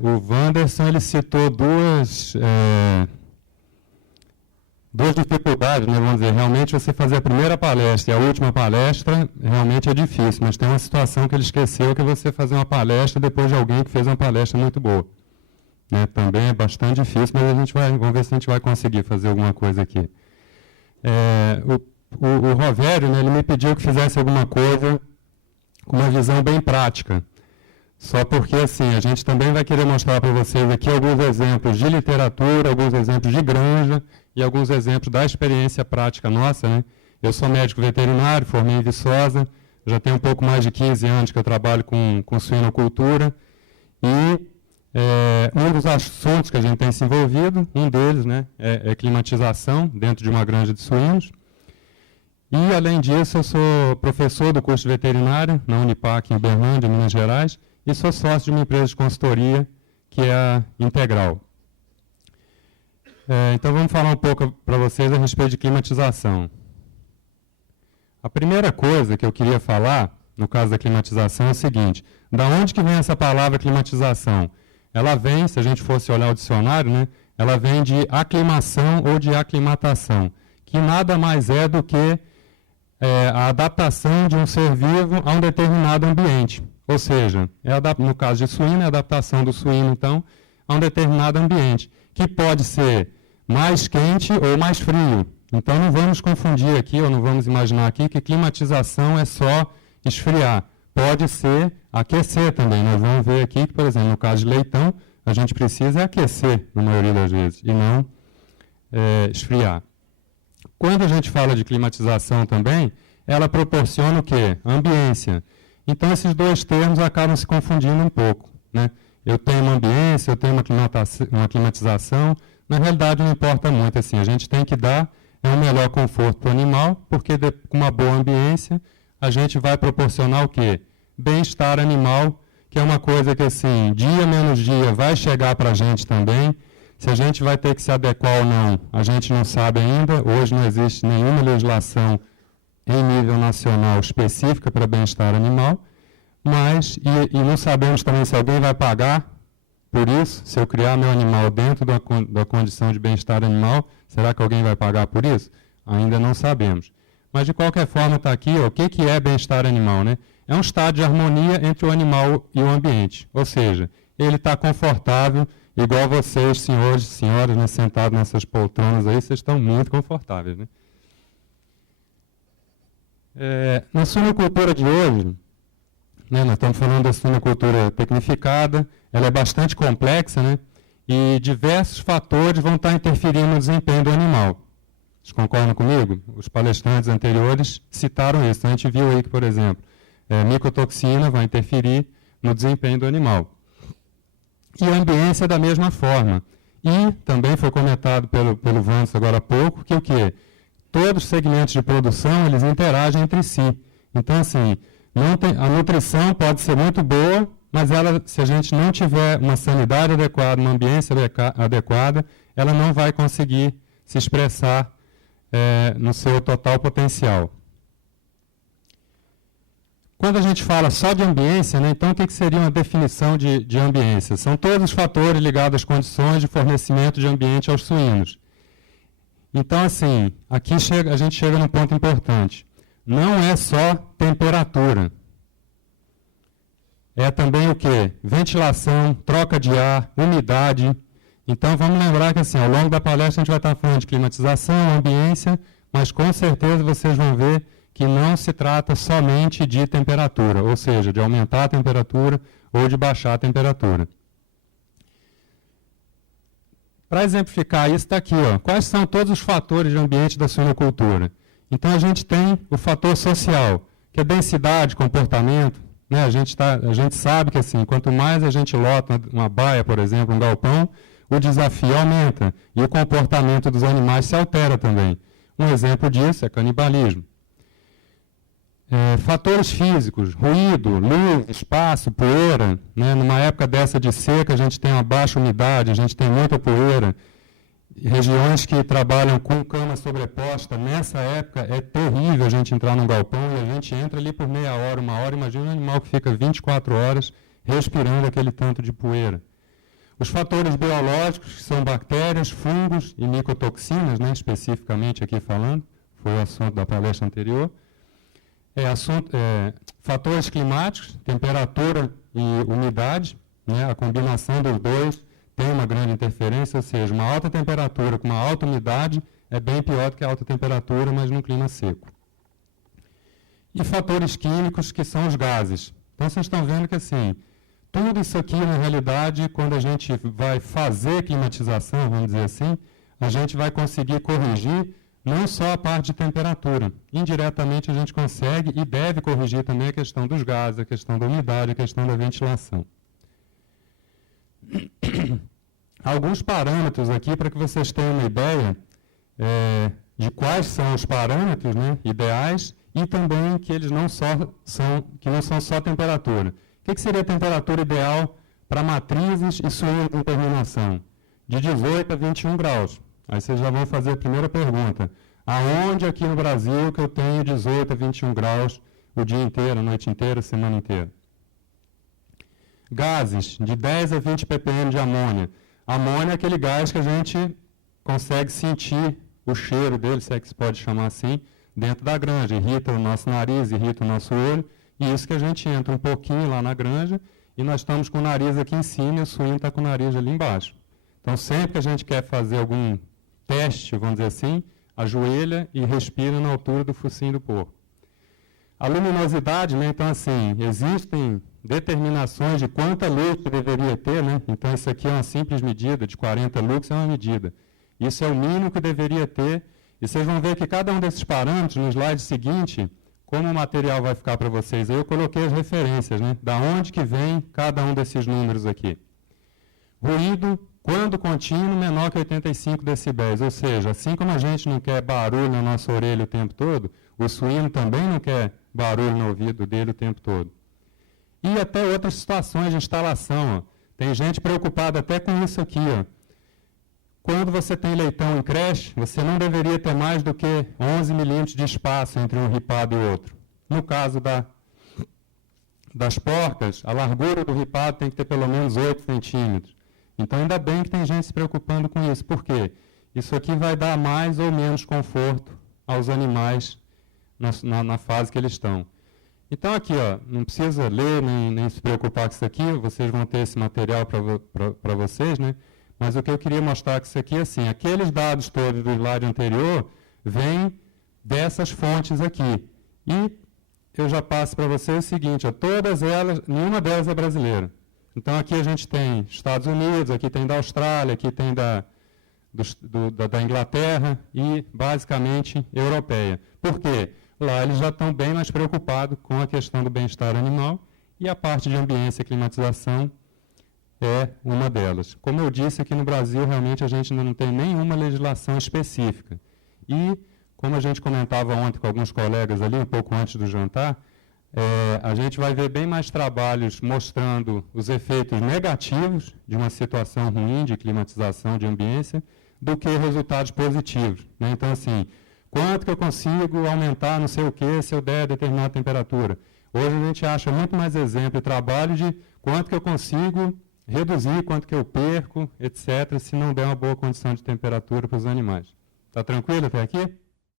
O Wanderson ele citou duas dificuldades, né, vamos dizer. Realmente você fazer a primeira palestra e a última palestra realmente é difícil, mas tem uma situação que ele esqueceu, que é você fazer uma palestra depois de alguém que fez uma palestra muito boa. Né, também é bastante difícil, mas vamos ver se a gente vai conseguir fazer alguma coisa aqui. O Rovério, né, ele me pediu que fizesse alguma coisa com uma visão bem prática. Só porque, assim, a gente também vai querer mostrar para vocês aqui alguns exemplos de literatura, alguns exemplos de granja e alguns exemplos da experiência prática nossa, né? Eu sou médico veterinário, formei em Viçosa, já tenho um pouco mais de 15 anos que eu trabalho com suinocultura e um dos assuntos que a gente tem se envolvido, um deles, né, é climatização dentro de uma granja de suínos. E, além disso, eu sou professor do curso de veterinária na Unipac, em Uberlândia, Minas Gerais, e sou sócio de uma empresa de consultoria, que é a Integral. Então, vamos falar um pouco para vocês a respeito de climatização. A primeira coisa que eu queria falar, no caso da climatização, é o seguinte: da onde que vem essa palavra climatização? Ela vem, se a gente fosse olhar o dicionário, né, ela vem de aclimação ou de aclimatação, que nada mais é do que a adaptação de um ser vivo a um determinado ambiente. Ou seja, no caso de suíno, é a adaptação do suíno, então, a um determinado ambiente, que pode ser mais quente ou mais frio. Então, não vamos confundir aqui, ou não vamos imaginar aqui, que climatização é só esfriar. Pode ser aquecer também. Nós vamos ver aqui que, por exemplo, no caso de leitão, a gente precisa aquecer, na maioria das vezes, e não esfriar. Quando a gente fala de climatização também, ela proporciona o quê? Ambiência. Então, esses dois termos acabam se confundindo um pouco, né? Eu tenho uma ambiência, eu tenho uma climatização. Na realidade, não importa muito. Assim, a gente tem que dar um melhor conforto para o animal, porque com uma boa ambiência, a gente vai proporcionar o quê? Bem-estar animal, que é uma coisa que, assim, dia menos dia vai chegar para a gente também. Se a gente vai ter que se adequar ou não, a gente não sabe ainda. Hoje não existe nenhuma legislação em nível nacional específica para bem-estar animal, mas, e não sabemos também se alguém vai pagar por isso. Se eu criar meu animal dentro da condição de bem-estar animal, será que alguém vai pagar por isso? Ainda não sabemos. Mas, de qualquer forma, está aqui, ó, o que é bem-estar animal, né? É um estado de harmonia entre o animal e o ambiente. Ou seja, ele está confortável, igual vocês, senhores e senhoras, né, sentados nessas poltronas aí, vocês estão muito confortáveis, né? Na suinocultura de hoje, né, nós estamos falando da suinocultura tecnificada, ela é bastante complexa, né, e diversos fatores vão estar interferindo no desempenho do animal. Vocês concordam comigo? Os palestrantes anteriores citaram isso. A gente viu aí que, por exemplo, micotoxina vai interferir no desempenho do animal. E a ambiência da mesma forma. E também foi comentado pelo Vandes agora há pouco, que o quê? Todos os segmentos de produção, eles interagem entre si. Então, assim, a nutrição pode ser muito boa, mas se a gente não tiver uma sanidade adequada, uma ambiência adequada, ela não vai conseguir se expressar no seu total potencial. Quando a gente fala só de ambiência, né, então o que seria uma definição de ambiência? São todos os fatores ligados às condições de fornecimento de ambiente aos suínos. Então, assim, aqui a gente chega num ponto importante. Não é só temperatura. É também o quê? Ventilação, troca de ar, umidade. Então, vamos lembrar que, assim, ao longo da palestra a gente vai estar falando de climatização, ambiência, mas com certeza vocês vão ver que não se trata somente de temperatura, ou seja, de aumentar a temperatura ou de baixar a temperatura. Para exemplificar isso, está aqui, ó, quais são todos os fatores de ambiente da suinocultura. Então, a gente tem o fator social, que é densidade, comportamento. Né? A gente sabe que, assim, quanto mais a gente lota uma baia, por exemplo, um galpão, o desafio aumenta e o comportamento dos animais se altera também. Um exemplo disso é canibalismo. Fatores físicos, ruído, luz, espaço, poeira. Né? Numa época dessa de seca, a gente tem uma baixa umidade, a gente tem muita poeira. Regiões que trabalham com cama sobreposta, nessa época é terrível a gente entrar num galpão e a gente entra ali por meia hora, uma hora. Imagina um animal que fica 24 horas respirando aquele tanto de poeira. Os fatores biológicos, que são bactérias, fungos e micotoxinas, né, especificamente aqui falando, foi o assunto da palestra anterior. Fatores climáticos, temperatura e umidade, né, a combinação dos dois tem uma grande interferência, ou seja, uma alta temperatura com uma alta umidade é bem pior do que a alta temperatura, mas num clima seco. E fatores químicos, que são os gases. Então, vocês estão vendo que, assim, tudo isso aqui, na realidade, quando a gente vai fazer climatização, vamos dizer assim, a gente vai conseguir corrigir não só a parte de temperatura. Indiretamente, a gente consegue e deve corrigir também a questão dos gases, a questão da umidade, a questão da ventilação. Alguns parâmetros aqui para que vocês tenham uma ideia de quais são os parâmetros, né, ideais e também que eles não são só temperatura. O que seria a temperatura ideal para matrizes e suínos em terminação? De 18 a 21 graus. Aí vocês já vão fazer a primeira pergunta. Aonde aqui no Brasil que eu tenho 18 a 21 graus o dia inteiro, a noite inteira, a semana inteira? Gases, de 10 a 20 ppm de amônia. Amônia é aquele gás que a gente consegue sentir o cheiro dele, se é que se pode chamar assim, dentro da granja. Irrita o nosso nariz, irrita o nosso olho, e isso que a gente entra um pouquinho lá na granja, e nós estamos com o nariz aqui em cima e o suíno está com o nariz ali embaixo. Então, sempre que a gente quer fazer algum teste, vamos dizer assim, ajoelha e respira na altura do focinho do porco. A luminosidade, né, então, assim, existem determinações de quanta luz que deveria ter, né? Então, isso aqui é uma simples medida, de 40 lux é uma medida. Isso é o mínimo que deveria ter, e vocês vão ver que cada um desses parâmetros, no slide seguinte, como o material vai ficar para vocês, aí eu coloquei as referências, né? Da onde que vem cada um desses números aqui. Ruído, quando contínuo, menor que 85 decibéis, ou seja, assim como a gente não quer barulho na nossa orelha o tempo todo, o suíno também não quer barulho no ouvido dele o tempo todo. E até outras situações de instalação. Ó. Tem gente preocupada até com isso aqui. Ó. Quando você tem leitão em creche, você não deveria ter mais do que 11 milímetros de espaço entre um ripado e outro. No caso das porcas, a largura do ripado tem que ter pelo menos 8 centímetros. Então, ainda bem que tem gente se preocupando com isso. Por quê? Isso aqui vai dar mais ou menos conforto aos animais na fase que eles estão. Então, aqui, ó, não precisa ler nem se preocupar com isso aqui, vocês vão ter esse material para vocês, né? Mas o que eu queria mostrar com isso aqui é assim, aqueles dados todos do slide anterior vêm dessas fontes aqui. E eu já passo para vocês o seguinte, ó, todas elas, nenhuma delas é brasileira. Então, aqui a gente tem Estados Unidos, aqui tem da Austrália, aqui tem da Inglaterra e, basicamente, europeia. Por quê? Lá eles já estão bem mais preocupados com a questão do bem-estar animal e a parte de ambiência e climatização é uma delas. Como eu disse, aqui no Brasil, realmente, a gente ainda não tem nenhuma legislação específica. E, como a gente comentava ontem com alguns colegas ali, um pouco antes do jantar, a gente vai ver bem mais trabalhos mostrando os efeitos negativos de uma situação ruim de climatização de ambiência do que resultados positivos. Né? Então, assim, quanto que eu consigo aumentar não sei o que se eu der determinada temperatura? Hoje a gente acha muito mais exemplo e trabalho de quanto que eu consigo reduzir, quanto que eu perco, etc., se não der uma boa condição de temperatura para os animais. Está tranquilo até aqui?